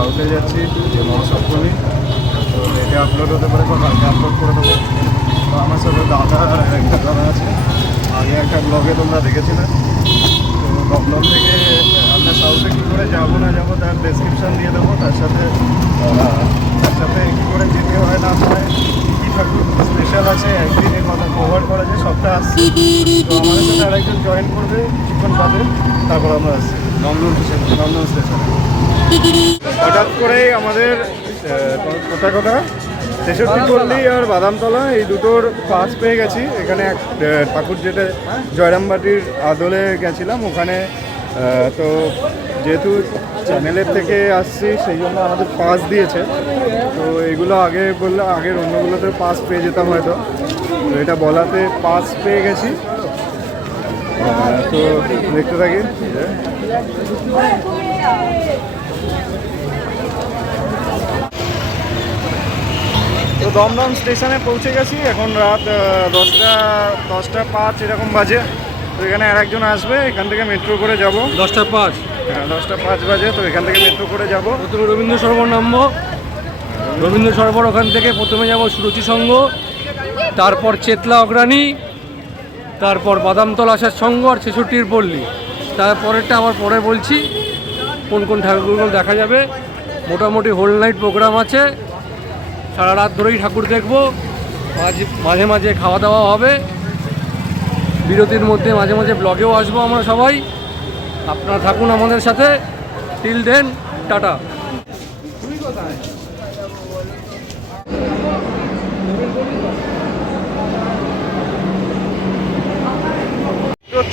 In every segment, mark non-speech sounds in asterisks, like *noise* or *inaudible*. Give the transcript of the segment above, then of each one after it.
সাউথে যাচ্ছি যে মহাসপ্তমী। তো এটা আপলোড হতে পারে বা কালকে আপলোড করে দেবো। তো আমার সাথে দাদা আর একটা দাদা আছে। আগে একটা ব্লগে তোমরা দেখেছিলে। তো দমদম থেকে আমরা সাউথে কী করে যাব না যাব তার ডেসক্রিপশান দিয়ে দেবো। তার সাথে তার সাথে কী করে যেতে হয় না হয় কী ঠাকুর স্পেশাল আছে একদিনে কথা কভার করা যায় সবটা আসছে। তো আমাদের সাথে আরেকজন জয়েন করবে কিছুক্ষণ বাদে তারপর আমরা আসছি। দমদম স্টেশন দমদম স্টেশনে হঠাৎ করেই আমাদের কোথায় কোথা ছেষট্টি পল্লী আর বাদামতলা, এই দুটোর পাস পেয়ে গেছি। এখানে এক ঠাকুর যেটা জয়রামবাটির আদলে গেছিলাম। ওখানে তো যেহেতু চ্যানেলের থেকে আসছি, সেই জন্য আমাদের পাস দিয়েছে। তো এগুলো আগে বললে, আগের অন্যগুলোতে পাস পেয়ে যেতাম হয়তো। তো এটা বলাতে পাস পেয়ে গেছি। তো দেখতে থাকি। তো দমদম স্টেশনে পৌঁছে গেছি। এখন রাত দশটা দশটা পাঁচ এরকম বাজে। তো এখানে আর একজন আসবে এখান থেকে মেট্রো করে যাব। দশটা পাঁচ। হ্যাঁ দশটা পাঁচ বাজে তো এখান থেকে মেট্রো করে যাব। প্রথমে রবীন্দ্র সরোবর নামবো। রবীন্দ্র সরোবর ওখান থেকে প্রথমে যাব সুরুচি সংঘ। তারপর চেতলা অগ্রাণী। তারপর বাদামতল আসার সংঘ আর ছেষট্টির পল্লী। তারপরেরটা আবার পরে বলছি। কোন কোন ঠাকুরগুলো দেখা যাবে। মোটামুটি হোল নাইট প্রোগ্রাম আছে। সারা রাত ধরেই ঠাকুর দেখব। মাঝে মাঝে মাঝে খাওয়া দাওয়া হবে। বিরতির মধ্যে মাঝে মাঝে ব্লগেও আসব আমরা সবাই। আপনারা থাকুন আমাদের সাথে। Till then tata.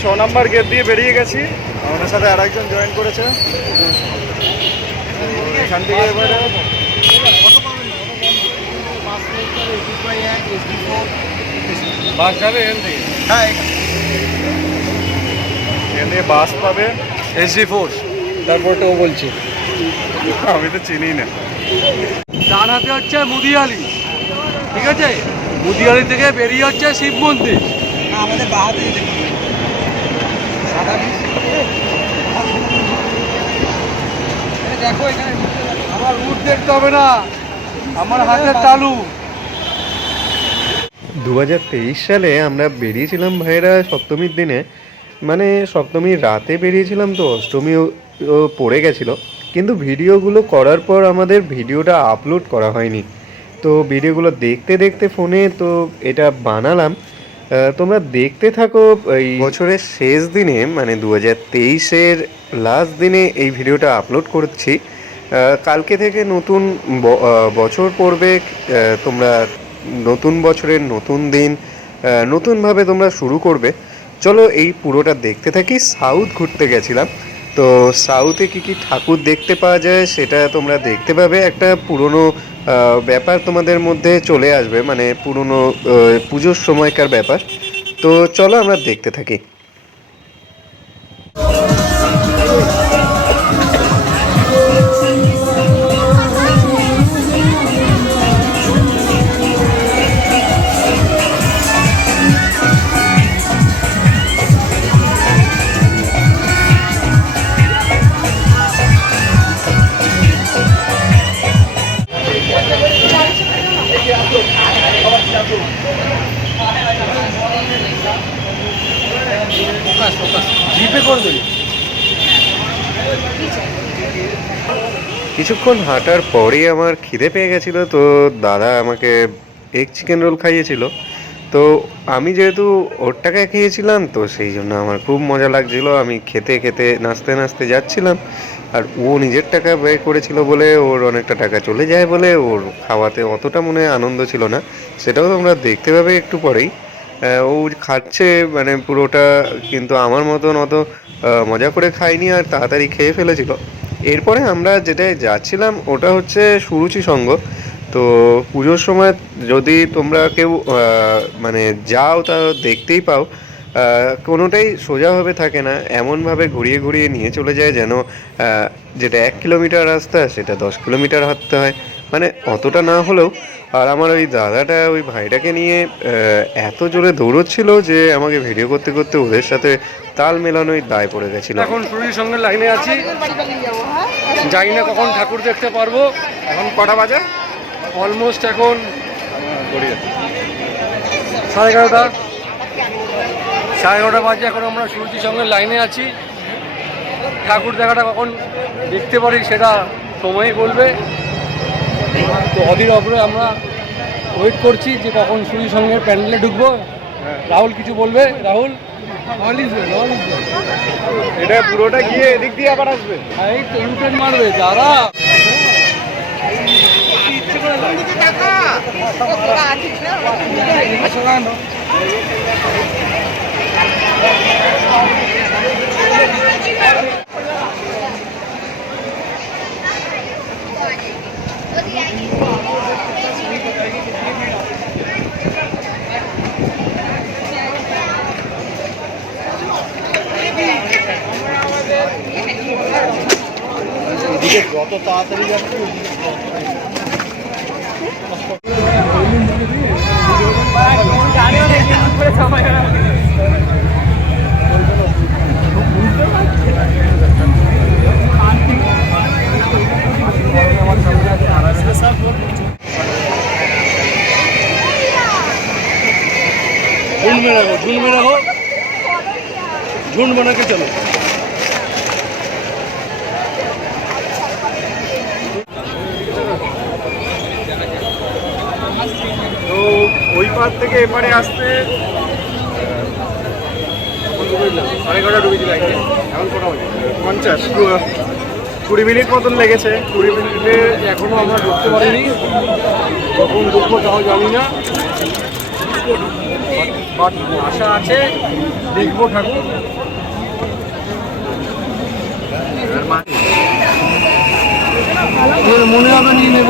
ছ নম্বর গেট দিয়ে বেরিয়ে গেছি। আমাদের সাথে আর একজন জয়েন করেছে। তো এখান থেকে এবারে বাস যাবে এখান থেকে? হ্যাঁ এখান থেকে। বাস পাবে এসডি ফোর তারপরটা ও বলছে। আমি তো চিনি না। ডান হাতে হচ্ছে মুদিয়ালি। ঠিক আছে? মুদিয়ালি থেকে বেরিয়ে হচ্ছে শিব মন্দির। আমাদের বাহাতে যেতে সাদা দেখো, এখানে আমার রুট দেখতে হবে না। আমার হাতের তালু। দু সালে আমরা বেরিয়েছিলাম ভাইরা সপ্তমীর দিনে। মানে সপ্তমীর রাতে বেরিয়েছিলাম তো, অষ্টমীও পড়ে গেছিল। কিন্তু ভিডিওগুলো করার পর আমাদের ভিডিওটা আপলোড করা হয়নি। তো ভিডিওগুলো দেখতে দেখতে ফোনে তো এটা বানালাম। তোমরা দেখতে থাকো এই বছরের শেষ দিনে মানে দু হাজার তেইশের লাস্ট দিনে এই ভিডিওটা আপলোড করছি। কালকে থেকে নতুন বছর পড়বে। তোমরা নতুন বছরের নতুন দিন নতুনভাবে তোমরা শুরু করবে। চলো এই পুরোটা দেখতে থাকি। সাউথ ঘুরতে গেছিলাম। তো সাউথে কি কি ঠাকুর দেখতে পাওয়া যায় সেটা তোমরা দেখতে পাবে। একটা পুরনো ব্যাপার তোমাদের মধ্যে চলে আসবে মানে পুরনো পুজোর সময়কার ব্যাপার। তো চলো আমরা দেখতে থাকি। কিছুক্ষণ হাঁটার পরেই আমার খিদে পেয়ে গেছিল, তো দাদা আমাকে এগ চিকেন রোল খাইয়েছিল। তো আমি যেহেতু ওর টাকায় খেয়েছিলাম, তো সেই জন্য আমার খুব মজা লাগছিল। আমি খেতে খেতে, নাচতে নাচতে যাচ্ছিলাম, আর ও নিজের টাকা ব্যয় করেছিল বলে ওর অনেকটা টাকা চলে যায় বলে ওর খাওয়াতে অতটা মনে আনন্দ ছিল না। সেটাও তোমরা দেখতে পাবে একটু পরেই। ও খাচ্ছে মানে পুরোটা, কিন্তু আমার মতন অত মজা করে খাইনি আর তাড়াতাড়ি খেয়ে ফেলেছিল। এরপরে আমরা যেটায় যাচ্ছিলাম, ওটা হচ্ছে সুরুচি সঙ্গ। তো পুজোর সময় যদি তোমরা কেউ মানে যাও তা দেখতেই পাও কোনোটাই সোজাভাবে থাকে না। এমনভাবে ঘুরিয়ে ঘুরিয়ে নিয়ে চলে যায় যেন যেটা এক কিলোমিটার রাস্তা, সেটা দশ কিলোমিটার হাঁটতে হয়। মানে অতটা না হলেও, আর আমার ওই দাদাটা, ওই ভাইটাকে নিয়ে এত জোরে দৌড়চ্ছিল যে আমাকে ভিডিও করতে করতে ওদের সাথে তাল মেলানোই দায় পড়ে গেছিল। এখন সুরজির সঙ্গে লাইনে আছি। জানি না কখন ঠাকুর দেখতে পারব। এখন কটা বাজে? অলমোস্ট এখন সাড়ে এগারোটা। সাড়ে এগারোটা বাজে এখন আমরা সুরজির সঙ্গে লাইনে আছি। ঠাকুর দেখাটা কখন দেখতে পারি সেটা সময়ই বলবে। তো অধীর অগ্রে আমরা ওয়েট করছি যে কখন সুরজির সঙ্গে প্যান্ডেলে ঢুকবো। রাহুল কিছু বলবে? রাহুল? এটা পুরোটা গিয়ে এদিক দিয়ে আবার আসবে? এই তো ইউটেন মারবে দাঁড়া যত তাড়াতাড়ি যাচ্ছে झुंड में रहो झुंड में रहो झुंड बना के चलो থেকে এপারে আসতে সাড়ে এগারোটা এখন পঞ্চাশ। কুড়ি মিনিট মতন লেগেছে। কুড়ি মিনিটে এখনও আমরা ঢুকতে পারিনি। কখন ঢুকবো তাও জানি না। আশা আছে, দেখব ঠাকুর। মনে হবে নিয়ে নেব।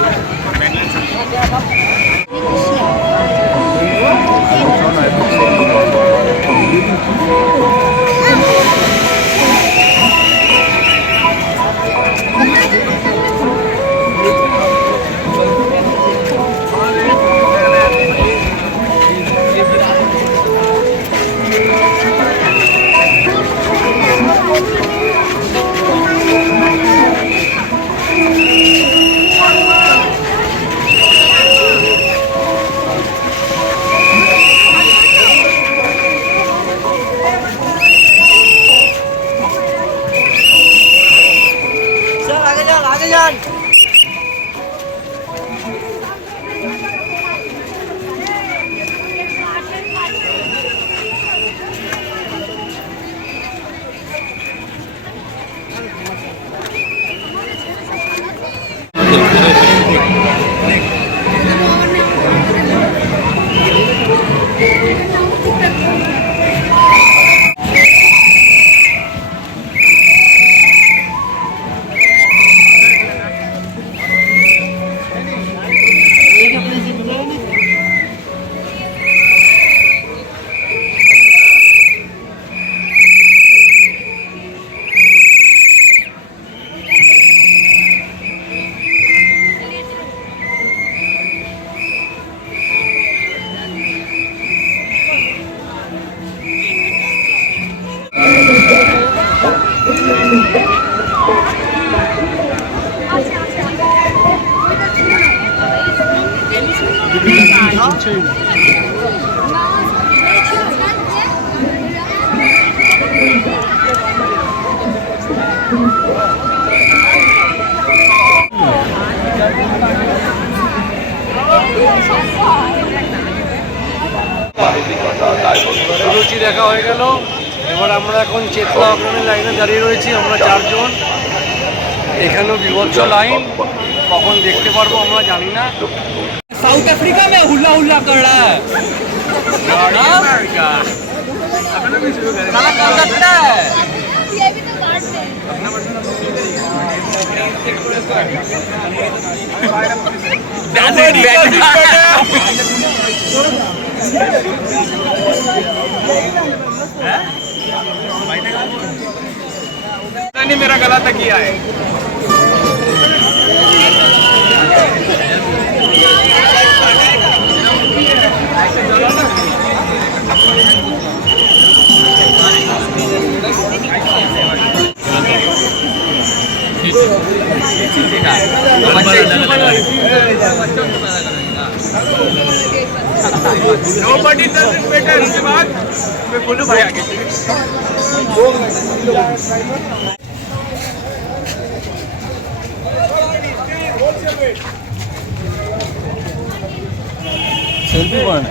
Gracias. কর্মসূচি দেখা হয়ে গেল। এবার আমরা এখন চেতলা অগ্রণের লাইনে দাঁড়িয়ে রয়েছি আমরা চারজন। এখানেও বিভৎস লাইন কখন দেখতে পারব আমরা জানি না। সাউথ আফ্রিকা মে হুল্লা হুল্লা কর *laughs* कलकत्ता है ये भी तो काट दे ने मेरा गला तकिया है Nobody does it better, Ismail. मैं बोलूँ भाई आगे. सेल्फी कौन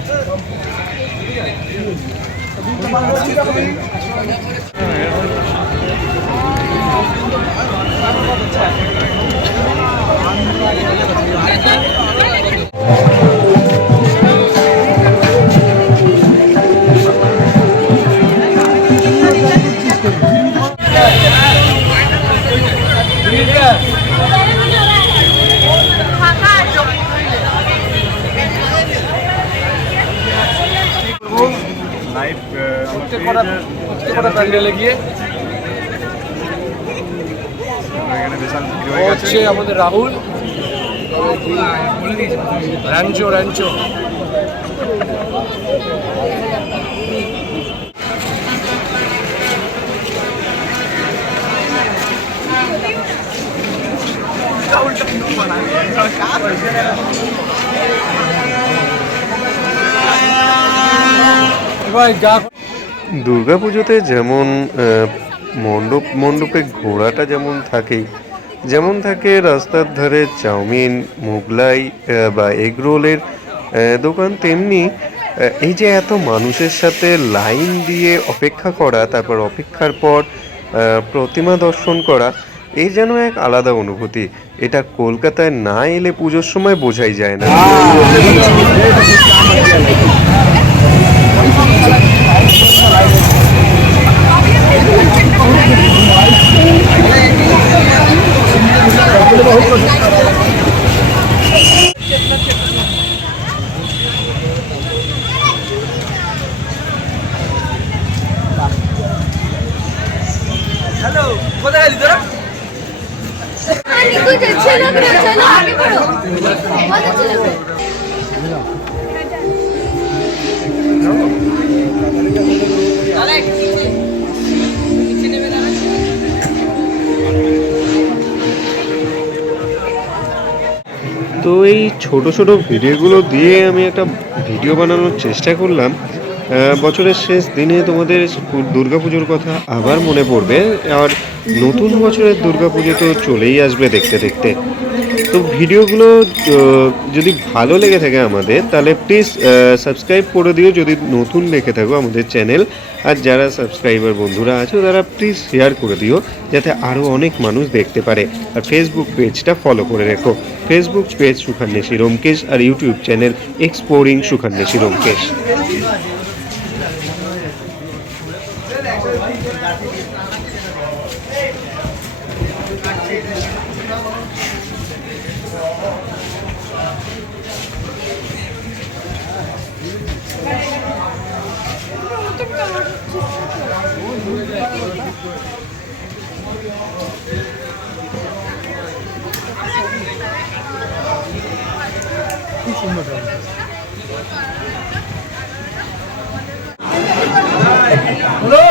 কটা প্যান্ডেলে গিয়ে। হচ্ছে আমাদের রাহুল। র্যাঞ্চো র্যাঞ্চো। এবার যা দুর্গাপুজোতে যেমন মণ্ডপ মণ্ডপে ঘোড়াটা যেমন থাকেই যেমন থাকে রাস্তার ধারে চাউমিন মোগলাই বা এগ রোলের দোকান তেমনি এই যে এত মানুষের সাথে লাইন দিয়ে অপেক্ষা করা তারপর অপেক্ষার পর প্রতিমা দর্শন করা এই যেন এক আলাদা অনুভূতি এটা কলকাতায় না এলে পুজোর সময় বোঝাই যায় না হ্যালো কোথায় গেলি তোরা? চলো চলো আগে বড়ো। তো এই ছোট ছোট ভিডিওগুলো দিয়ে আমি একটা ভিডিও বানানোর চেষ্টা করলাম। বছরের শেষ দিনে তোমাদের দুর্গাপুজোর কথা আবার মনে পড়বে। আর নতুন বছরের দুর্গাপুজো তো চলেই আসবে দেখতে দেখতে। তো ভিডিওগুলো যদি ভালো লেগে থাকে আমাদের, তাহলে প্লিজ সাবস্ক্রাইব করে দিও। যদি নতুন দেখে থাকো আমাদের চ্যানেল আর যারা সাবস্ক্রাইবার বন্ধুরা আছে, তারা প্লিজ শেয়ার করে দিও, যাতে আরও অনেক মানুষ দেখতে পারে। আর ফেসবুক পেজটা ফলো করে রেখো। ফেসবুক পেজ সুখান্বেষী রোমকেশ, আর YouTube channel exploring Sukhanweshi Romkesh. Hello?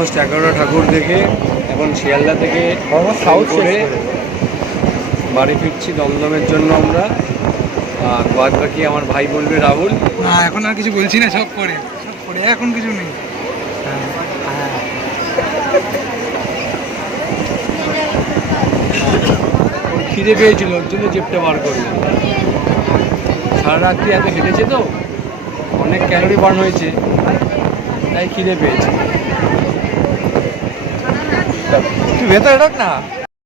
Almost এগারোটা ঠাকুর দেখে এখন শিয়ালদা থেকে সাউথ করে বাড়ি ফিরছি দমদমের জন্য আমরা। বাদ বাকি আমার ভাই বলবে রাহুল। না এখন আর কিছু বলছি না সব করে। সব করে এখন কিছু নেই। খিদে পেয়েছিল ওর জন্য জেপটা বার করল সারা রাত্রি এত হেঁটেছে তো অনেক ক্যালোরি বার্ন হয়েছে তাই খিদে পেয়েছে। তুই ভেতরে ঢোক না